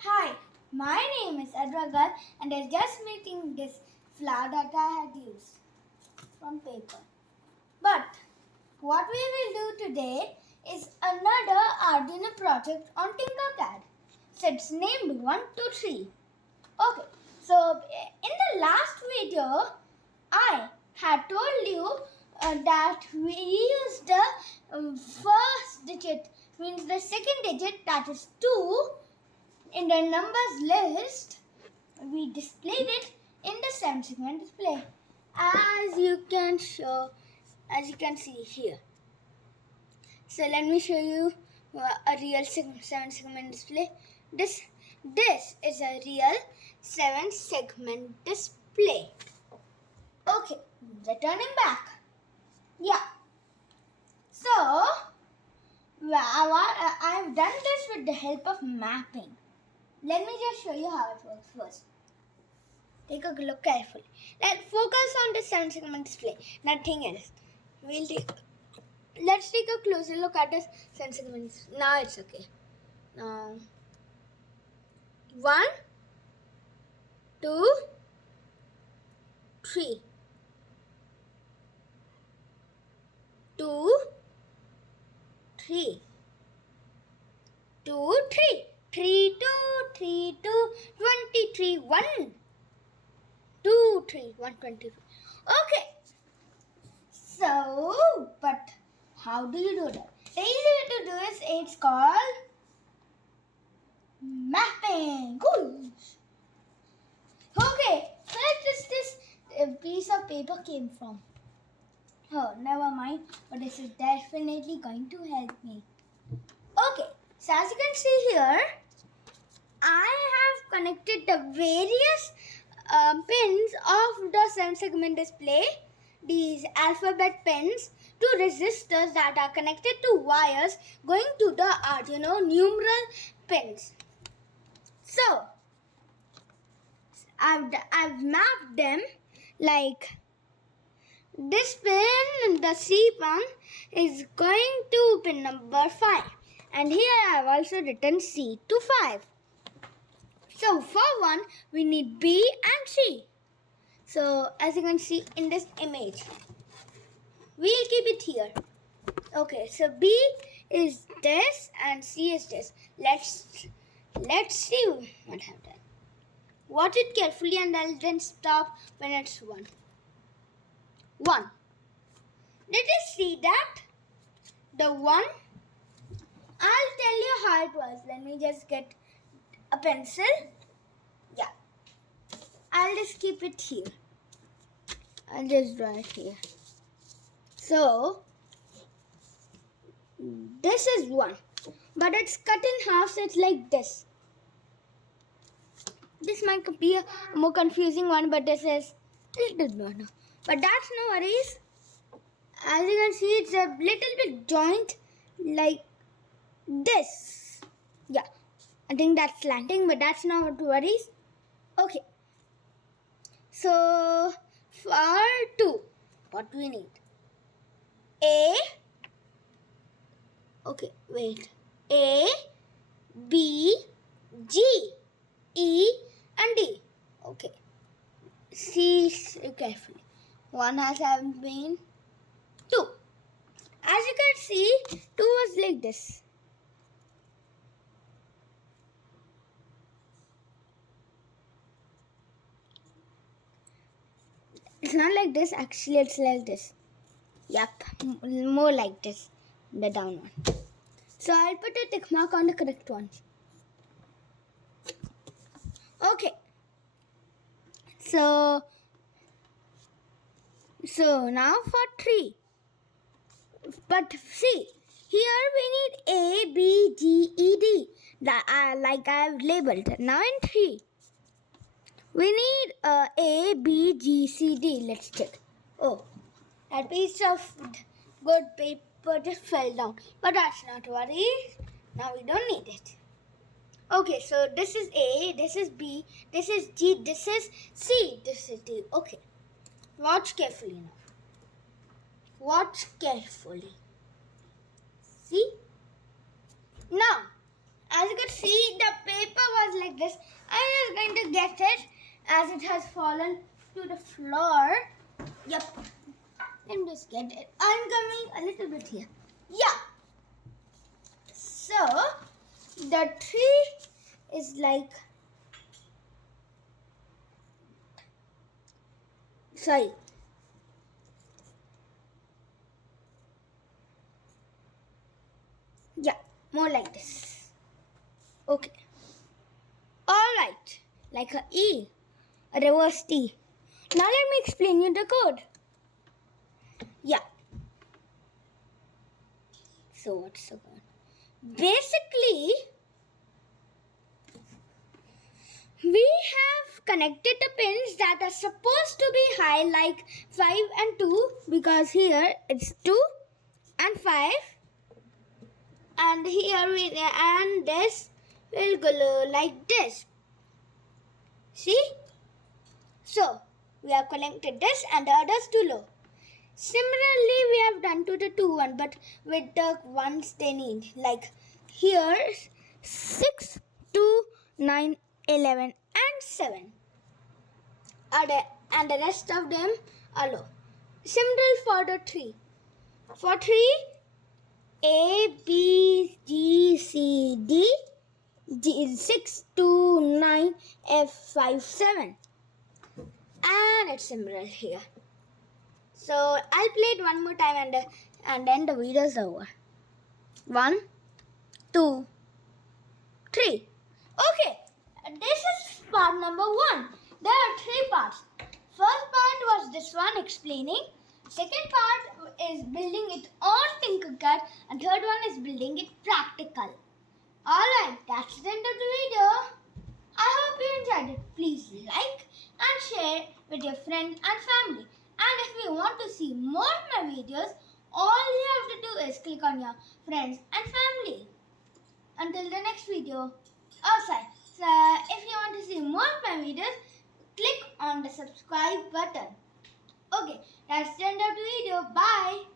Hi, my name is Advay Agarwal and I'm just making this flower that I had used from paper. But what we will do today is another Arduino project on Tinkercad. So it's named 123. Okay, so in the last video, I had told you that we use the first digit, means the second digit, that is 2, in the numbers list. We displayed it in the 7-segment display, as you can see here. So let me show you a real 7-segment display. This is a real 7-segment display. Okay, returning back. Yeah. So I've done this with the help of mapping. Let me just show you how it works first. Take a look carefully. Let's focus on the 7-segment display. Nothing else. Let's take a closer look at this 7-segment display. Now it's okay. Now 1, 2, 3. 2, 3. 2, 3. 3, 2, 3, 2, 23, 1. 2, 3, 1, 23. Okay. So, but how do you do that? The easy way to do is, it's called mapping. Gosh. Okay, so where does this piece of paper came from? Oh, never mind. But this is definitely going to help me. Okay, so as you can see here, I have connected the various pins of the 7-segment display, these alphabet pins, to resistors that are connected to wires going to the Arduino numeral pins. So I've mapped them like this pin, the C pin, is going to pin number 5, and here I have also written C to 5. So for 1 we need B and C. So as you can see in this image, we'll keep it here. Okay, so B is this and C is this. Let's see what I've done. Watch it carefully and I'll then stop when it's 1. 1. Did you see that? The 1. I'll tell you how it was. Let me just get a pencil. Yeah. I'll just keep it here. I'll just draw it here. So, this is 1. But it's cut in half, so it's like this. This might be a more confusing one, but this is a little bit. But that's no worries. As you can see, it's a little bit joint like this. Yeah, I think that's slanting, but that's not worries. Okay. So for 2, what do we need? A. Okay, wait. A, B, G, E, and D. Okay. See carefully. 1 has been 2. As you can see, 2 was like this. It's not like this, actually it's like this. Yep, more like this, the down one. So I'll put a tick mark on the correct ones. Okay. So now for 3. But see, here we need A, B, G, E, D. Like I've labeled. Now in 3, we need A, B, G, C, D. Let's check. Oh, that piece of good paper just fell down. But that's not worry. Now we don't need it. Okay, so this is A, this is B, this is G, this is C, this is D. Okay, watch carefully now. Watch carefully. See? Now, as you can see, the paper was like collect it as it has fallen to the floor. Yep. Let me just get it. I'm coming a little bit here. Yeah. So, the tree is like... Sorry. Yeah, more like this. Okay. Alright. Like a E. A reverse T. Now let me explain you the code. Yeah. So what's the code? Basically, we have connected the pins that are supposed to be high, like 5 and 2, because here it's 2 and 5. And here and this will go like this. See? So, we have connected this and the others to low. Similarly, we have done to the 2 one, but with the ones they need. Like here, 6, 2, 9, 11 and 7. And the rest of them are low. Similar for the 3. For 3, A, B, G, C, D, G, 6, 2, 9, F, 5, 7. And it's similar here. So I'll play it one more time and then the video is over. 1, 2, 3. Okay, this is part number 1. There are 3 parts. First part was this one explaining. Second part is building it on Tinkercad, and third one is building it practical. Alright, that's the end of the video. I hope you enjoyed it. Please like and share with your friends and family. And if you want to see more of my videos, all you have to do is click on your friends and family. Until the next video. Oh, sorry. So, if you want to see more of my videos, click on the subscribe button. Okay, that's the end of the video. Bye.